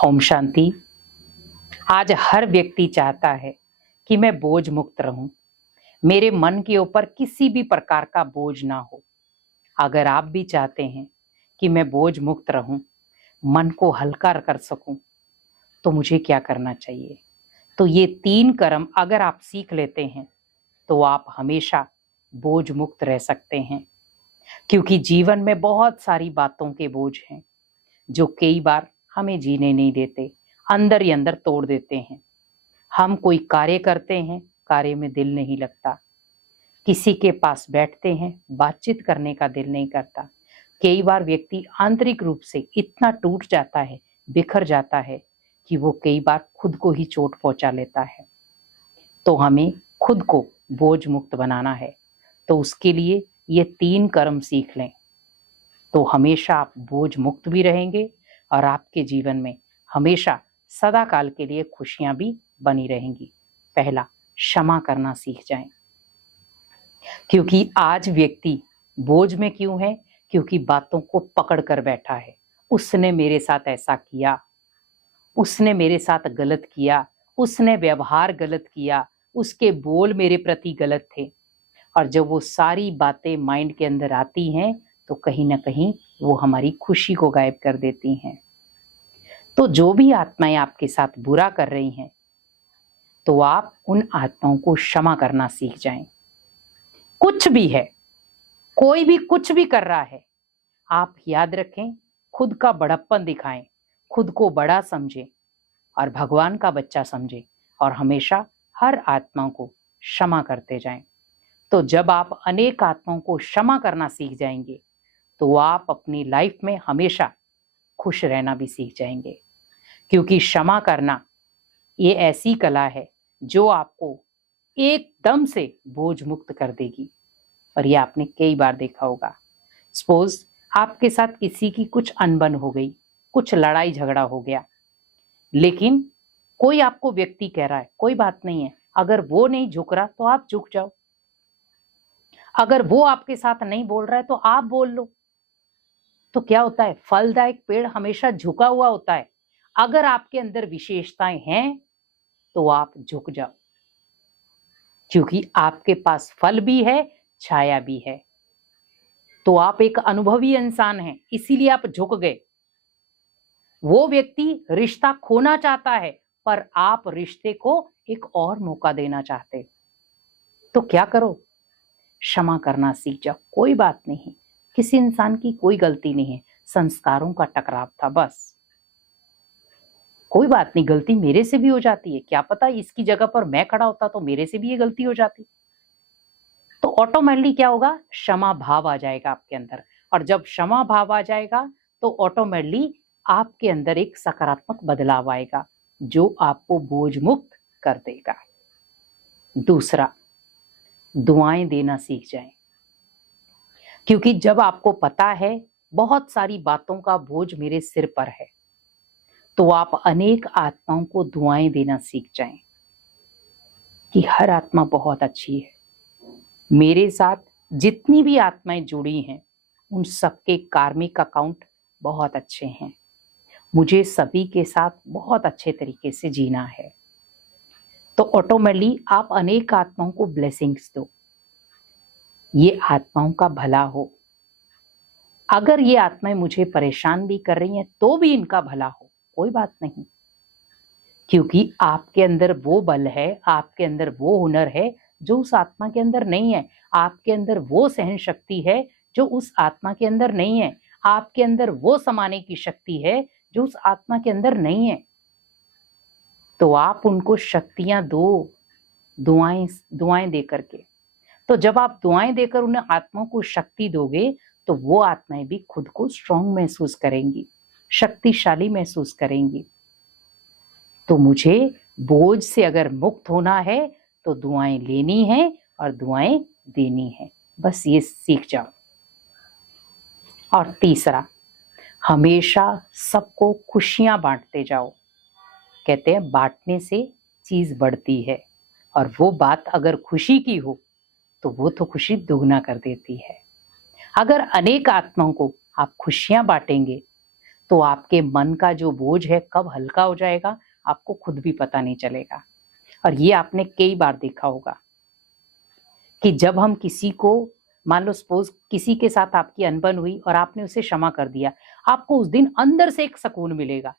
ओम शांति। आज हर व्यक्ति चाहता है कि मैं बोझ मुक्त रहूं, मेरे मन के ऊपर किसी भी प्रकार का बोझ ना हो। अगर आप भी चाहते हैं कि मैं बोझ मुक्त रहूं, मन को हल्का कर सकूं, तो मुझे क्या करना चाहिए? तो ये 3 कर्म अगर आप सीख लेते हैं तो आप हमेशा बोझ मुक्त रह सकते हैं। क्योंकि जीवन में बहुत सारी बातों के बोझ हैं जो कई बार हमें जीने नहीं देते, अंदर ही अंदर तोड़ देते हैं। हम कोई कार्य करते हैं, कार्य में दिल नहीं लगता, किसी के पास बैठते हैं, बातचीत करने का दिल नहीं करता। कई बार व्यक्ति आंतरिक रूप से इतना टूट जाता है, बिखर जाता है कि वो कई बार खुद को ही चोट पहुंचा लेता है। तो हमें खुद को बोझ मुक्त बनाना है, तो उसके लिए ये 3 कर्म सीख लें, तो हमेशा आप बोझ मुक्त भी रहेंगे और आपके जीवन में हमेशा सदा काल के लिए खुशियां भी बनी रहेंगी। पहला, क्षमा करना सीख जाएं। क्योंकि आज व्यक्ति बोझ में क्यों है? क्योंकि बातों को पकड़ कर बैठा है। उसने मेरे साथ ऐसा किया, उसने मेरे साथ गलत किया, उसने व्यवहार गलत किया, उसके बोल मेरे प्रति गलत थे। और जब वो सारी बातें माइंड के अंदर आती हैं तो कहीं ना कहीं वो हमारी खुशी को गायब कर देती हैं। तो जो भी आत्माएं आपके साथ बुरा कर रही हैं, तो आप उन आत्माओं को क्षमा करना सीख जाएं। कुछ भी है, कोई भी कुछ भी कर रहा है, आप याद रखें, खुद का बड़प्पन दिखाएं, खुद को बड़ा समझें और भगवान का बच्चा समझें और हमेशा हर आत्माओं को क्षमा करते जाएं। तो जब आप अनेक आत्माओं को क्षमा करना सीख जाएंगे तो आप अपनी लाइफ में हमेशा खुश रहना भी सीख जाएंगे। क्योंकि क्षमा करना ये ऐसी कला है जो आपको एकदम से बोझ मुक्त कर देगी। और ये आपने कई बार देखा होगा। सपोज आपके साथ किसी की कुछ अनबन हो गई, कुछ लड़ाई झगड़ा हो गया, लेकिन कोई आपको व्यक्ति कह रहा है कोई बात नहीं है, अगर वो नहीं झुक रहा तो आप झुक जाओ, अगर वो आपके साथ नहीं बोल रहा है तो आप बोल लो। तो क्या होता है? फलदायक पेड़ हमेशा झुका हुआ होता है। अगर आपके अंदर विशेषताएं हैं तो आप झुक जाओ, क्योंकि आपके पास फल भी है, छाया भी है। तो आप एक अनुभवी इंसान हैं, इसीलिए आप झुक गए। वो व्यक्ति रिश्ता खोना चाहता है, पर आप रिश्ते को एक और मौका देना चाहते। तो क्या करो? क्षमा करना सीख जाओ। कोई बात नहीं, किसी इंसान की कोई गलती नहीं है, संस्कारों का टकराव था बस। कोई बात नहीं, गलती मेरे से भी हो जाती है, क्या पता इसकी जगह पर मैं खड़ा होता तो मेरे से भी ये गलती हो जाती। तो ऑटोमेटिकली क्या होगा? क्षमा भाव आ जाएगा आपके अंदर। और जब क्षमा भाव आ जाएगा तो ऑटोमेटिकली आपके अंदर एक सकारात्मक बदलाव आएगा जो आपको बोझ मुक्त कर देगा। दूसरा, दुआएं देना सीख जाएं। क्योंकि जब आपको पता है बहुत सारी बातों का बोझ मेरे सिर पर है, तो आप अनेक आत्माओं को दुआएं देना सीख जाएं कि हर आत्मा बहुत अच्छी है। मेरे साथ जितनी भी आत्माएं जुड़ी हैं उन सबके कार्मिक अकाउंट बहुत अच्छे हैं। मुझे सभी के साथ बहुत अच्छे तरीके से जीना है। तो ऑटोमेटिकली आप अनेक आत्माओं को ब्लेसिंग्स दो, ये आत्माओं का भला हो। अगर ये आत्माएं मुझे परेशान भी कर रही हैं तो भी इनका भला हो, कोई बात नहीं। क्योंकि आपके अंदर वो बल है, आपके अंदर वो हुनर है जो उस आत्मा के अंदर नहीं है। आपके अंदर वो सहन शक्ति है जो उस आत्मा के अंदर नहीं है। आपके अंदर वो समाने की शक्ति है जो उस आत्मा के अंदर नहीं है। तो आप उनको शक्तियां दो, दुआएं दे करके। तो जब आप दुआएं देकर उन्हें आत्माओं को शक्ति दोगे तो वो आत्माएं भी खुद को स्ट्रांग महसूस करेंगी, शक्तिशाली महसूस करेंगी। तो मुझे बोझ से अगर मुक्त होना है तो दुआएं लेनी है और दुआएं देनी है, बस ये सीख जाओ। और तीसरा, हमेशा सबको खुशियां बांटते जाओ। कहते हैं बांटने से चीज बढ़ती है, और वो बात अगर खुशी की हो तो वो तो खुशी दुगना कर देती है। अगर अनेक आत्माओं को आप खुशियां बांटेंगे तो आपके मन का जो बोझ है कब हल्का हो जाएगा आपको खुद भी पता नहीं चलेगा। और ये आपने कई बार देखा होगा कि जब हम किसी को, मान लो सपोज किसी के साथ आपकी अनबन हुई और आपने उसे क्षमा कर दिया, आपको उस दिन अंदर से एक सुकून मिलेगा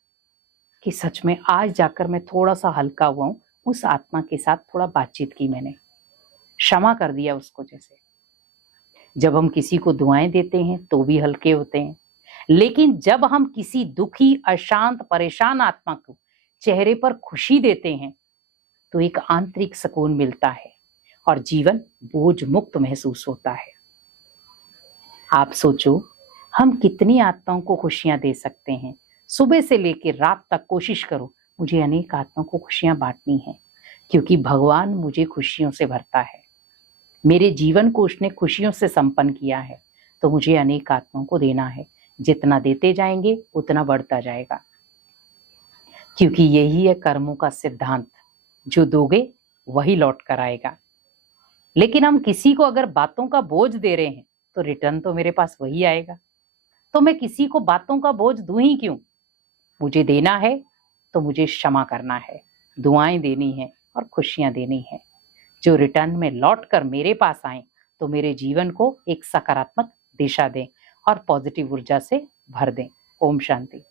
कि सच में आज जाकर मैं थोड़ा सा हल्का हुआ हूं, उस आत्मा के साथ थोड़ा बातचीत की, मैंने क्षमा कर दिया उसको। जैसे जब हम किसी को दुआएं देते हैं तो भी हल्के होते हैं, लेकिन जब हम किसी दुखी, अशांत, परेशान आत्मा को चेहरे पर खुशी देते हैं तो एक आंतरिक सुकून मिलता है और जीवन बोझ मुक्त महसूस होता है। आप सोचो हम कितनी आत्माओं को खुशियां दे सकते हैं। सुबह से लेकर रात तक कोशिश करो मुझे अनेक आत्माओं को खुशियां बांटनी है, क्योंकि भगवान मुझे खुशियों से भरता है, मेरे जीवन को उसने खुशियों से संपन्न किया है, तो मुझे अनेक आत्माओं को देना है। जितना देते जाएंगे उतना बढ़ता जाएगा, क्योंकि यही है कर्मों का सिद्धांत, जो दोगे वही लौट कर आएगा। लेकिन हम किसी को अगर बातों का बोझ दे रहे हैं तो रिटर्न तो मेरे पास वही आएगा, तो मैं किसी को बातों का बोझ दूं ही क्यों। मुझे देना है तो मुझे क्षमा करना है, दुआएं देनी है और खुशियां देनी है, जो रिटर्न में लौट कर मेरे पास आए तो मेरे जीवन को एक सकारात्मक दिशा दें और पॉजिटिव ऊर्जा से भर दें। ओम शांति।